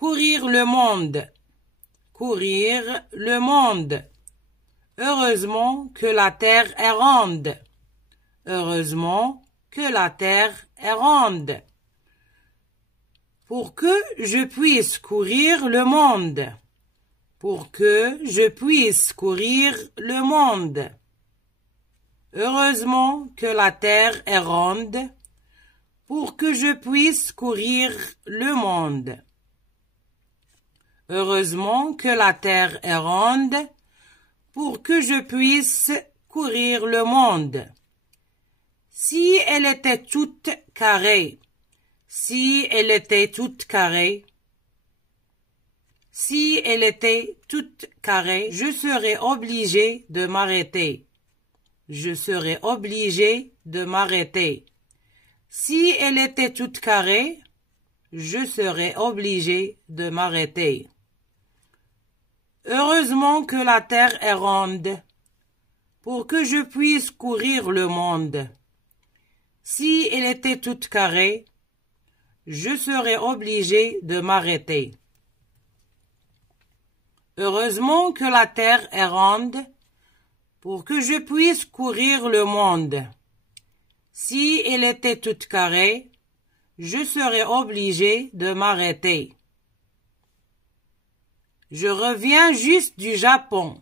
Courir le monde. Courir le monde. Heureusement que la terre est ronde. Heureusement que la terre est ronde. Pour que je puisse courir le monde. Pour que je puisse courir le monde. Heureusement que la terre est ronde. Pour que je puisse courir le monde. Heureusement que la terre est ronde. Pour que je puisse courir le monde. Si elle était toute carrée. Si elle était toute carrée. Si elle était toute carrée, je serais obligé de m'arrêter. Je serais obligé de m'arrêter. Si elle était toute carrée, je serais obligé de m'arrêter. Heureusement que la terre est ronde, pour que je puisse courir le monde. Si elle était toute carrée, je serais obligé de m'arrêter. Heureusement que la terre est ronde, pour que je puisse courir le monde. Si elle était toute carrée, je serais obligé de m'arrêter. Je reviens juste du Japon.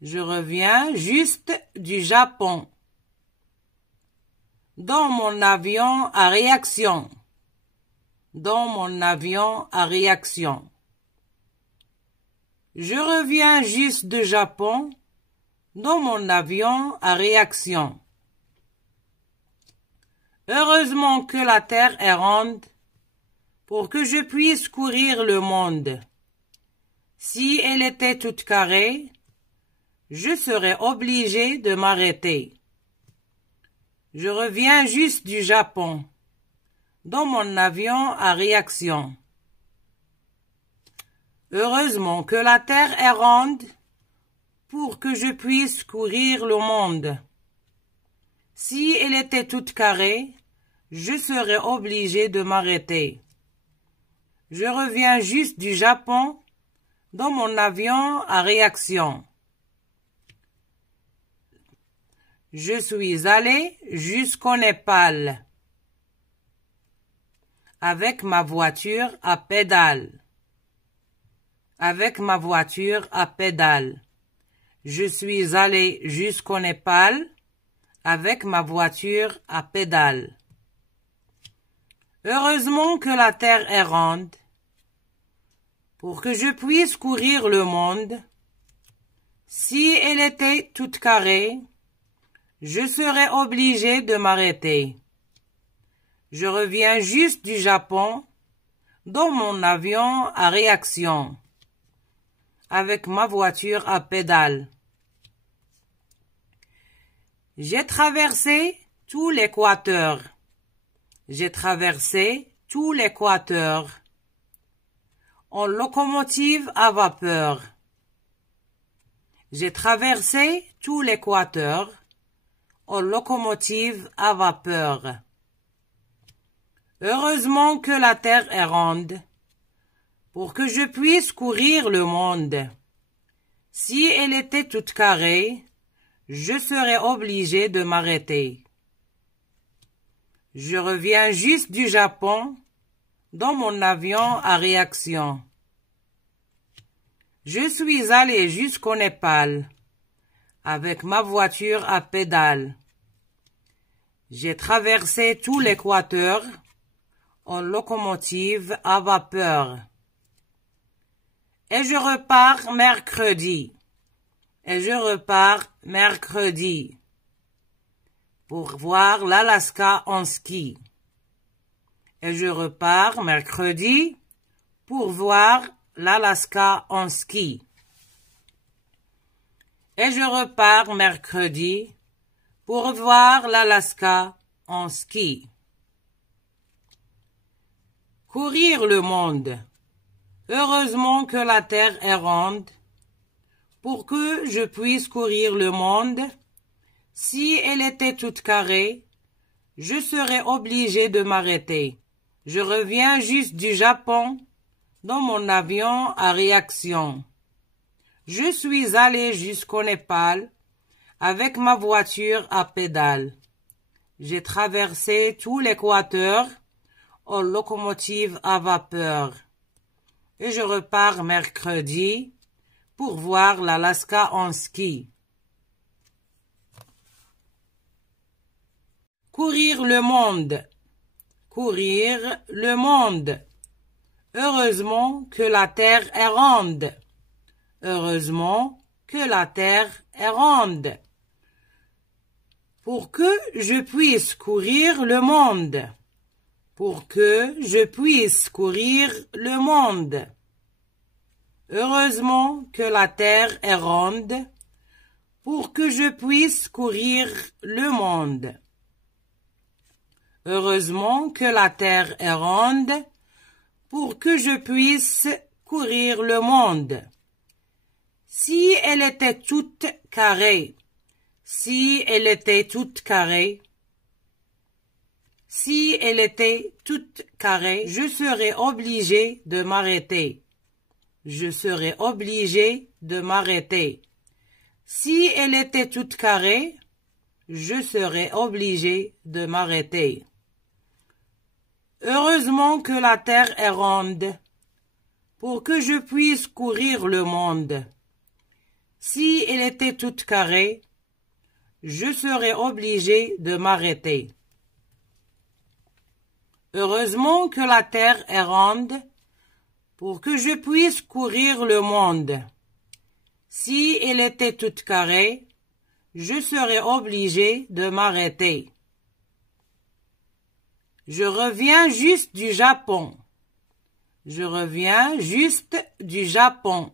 Je reviens juste du Japon. Dans mon avion à réaction. Dans mon avion à réaction. Je reviens juste du Japon. Dans mon avion à réaction. Heureusement que la terre est ronde, pour que je puisse courir le monde. Si elle était toute carrée, je serais obligé de m'arrêter. Je reviens juste du Japon, dans mon avion à réaction. Heureusement que la terre est ronde, pour que je puisse courir le monde. Si elle était toute carrée, je serais obligé de m'arrêter. Je reviens juste du Japon, dans mon avion à réaction. Je suis allé jusqu'au Népal, avec ma voiture à pédales. Avec ma voiture à pédales. Je suis allé jusqu'au Népal avec ma voiture à pédales. Heureusement que la terre est ronde, pour que je puisse courir le monde. Si elle était toute carrée, je serais obligé de m'arrêter. Je reviens juste du Japon, dans mon avion à réaction, avec ma voiture à pédales. J'ai traversé tout l'Équateur. J'ai traversé tout l'Équateur. En locomotive à vapeur. J'ai traversé tout l'Équateur. En locomotive à vapeur. Heureusement que la terre est ronde, pour que je puisse courir le monde. Si elle était toute carrée, je serais obligé de m'arrêter. Je reviens juste du Japon, dans mon avion à réaction. Je suis allé jusqu'au Népal, avec ma voiture à pédales. J'ai traversé tout l'Équateur, en locomotive à vapeur. Et je repars mercredi. Et je repars mercredi pour voir l'Alaska en ski. Et je repars mercredi pour voir l'Alaska en ski. Et je repars mercredi pour voir l'Alaska en ski. Courir le monde. Heureusement que la terre est ronde, pour que je puisse courir le monde. Si elle était toute carrée, je serais obligé de m'arrêter. Je reviens juste du Japon, dans mon avion à réaction. Je suis allé jusqu'au Népal avec ma voiture à pédales. J'ai traversé tout l'Équateur en locomotive à vapeur. Et je repars mercredi pour voir l'Alaska en ski. Courir le monde. Courir le monde. Heureusement que la terre est ronde. Heureusement que la terre est ronde. Pour que je puisse courir le monde. Pour que je puisse courir le monde. Heureusement que la terre est ronde. Pour que je puisse courir le monde. Heureusement que la terre est ronde pour que je puisse courir le monde. Si elle était toute carrée, si elle était toute carrée, si elle était toute carrée, je serais obligé de m'arrêter. Je serais obligé de m'arrêter. Si elle était toute carrée, je serais obligé de m'arrêter. Heureusement que la terre est ronde, pour que je puisse courir le monde. Si elle était toute carrée, je serais obligé de m'arrêter. Heureusement que la terre est ronde, pour que je puisse courir le monde. Si elle était toute carrée, je serais obligé de m'arrêter. Je reviens juste du Japon. Je reviens juste du Japon.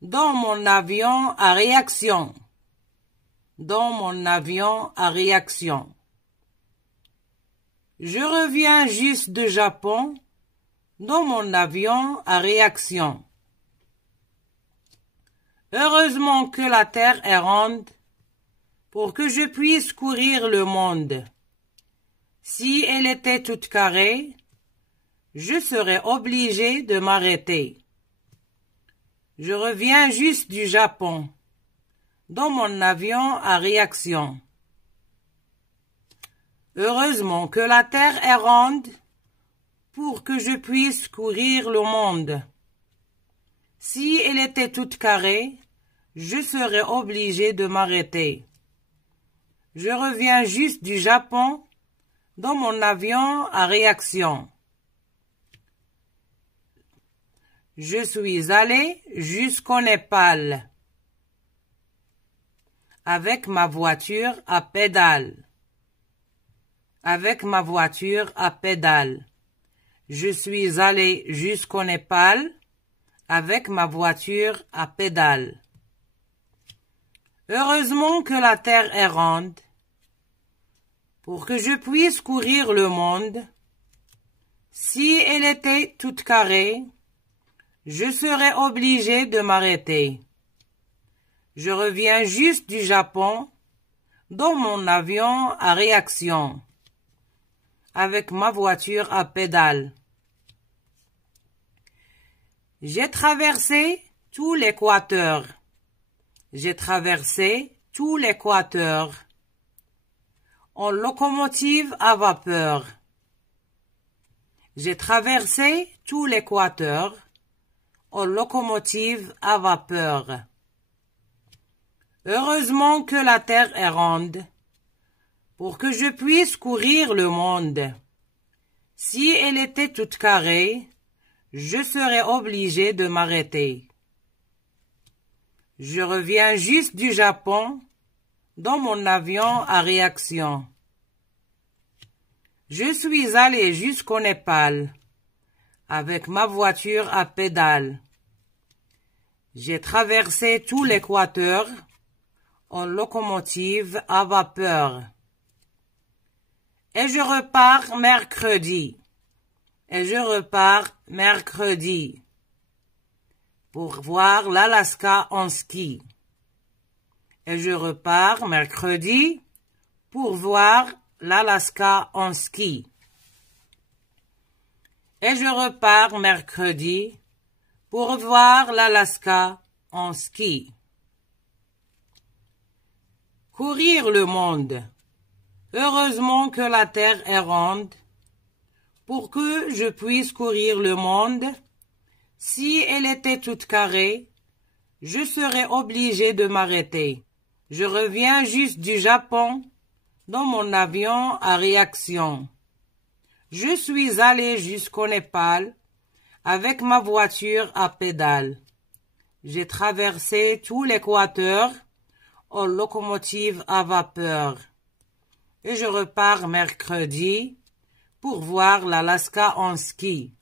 Dans mon avion à réaction. Dans mon avion à réaction. Je reviens juste du Japon. Dans mon avion à réaction. Heureusement que la terre est ronde pour que je puisse courir le monde. Si elle était toute carrée, je serais obligé de m'arrêter. Je reviens juste du Japon, dans mon avion à réaction. Heureusement que la terre est ronde pour que je puisse courir le monde. Si elle était toute carrée, je serais obligé de m'arrêter. Je reviens juste du Japon, dans mon avion à réaction. Je suis allé jusqu'au Népal avec ma voiture à pédales. Avec ma voiture à pédales. Je suis allé jusqu'au Népal avec ma voiture à pédales. Heureusement que la terre est ronde pour que je puisse courir le monde. Si elle était toute carrée, je serais obligé de m'arrêter. Je reviens juste du Japon, dans mon avion à réaction, avec ma voiture à pédales. J'ai traversé tout l'Équateur. J'ai traversé tout l'Équateur en locomotive à vapeur. J'ai traversé tout l'Équateur en locomotive à vapeur. Heureusement que la terre est ronde pour que je puisse courir le monde. Si elle était toute carrée, je serais obligé de m'arrêter. Je reviens juste du Japon, dans mon avion à réaction. Je suis allé jusqu'au Népal, avec ma voiture à pédales. J'ai traversé tout l'Équateur, en locomotive à vapeur. Et je repars mercredi. Et je repars mercredi pour voir l'Alaska en ski. Et je repars mercredi pour voir l'Alaska en ski. Et je repars mercredi pour voir l'Alaska en ski. Courir le monde. Heureusement que la terre est ronde. Pour que je puisse courir le monde, si elle était toute carrée, je serais obligé de m'arrêter. Je reviens juste du Japon dans mon avion à réaction. Je suis allé jusqu'au Népal avec ma voiture à pédales. J'ai traversé tout l'Équateur en locomotive à vapeur. Et je repars mercredi pour voir l'Alaska en ski.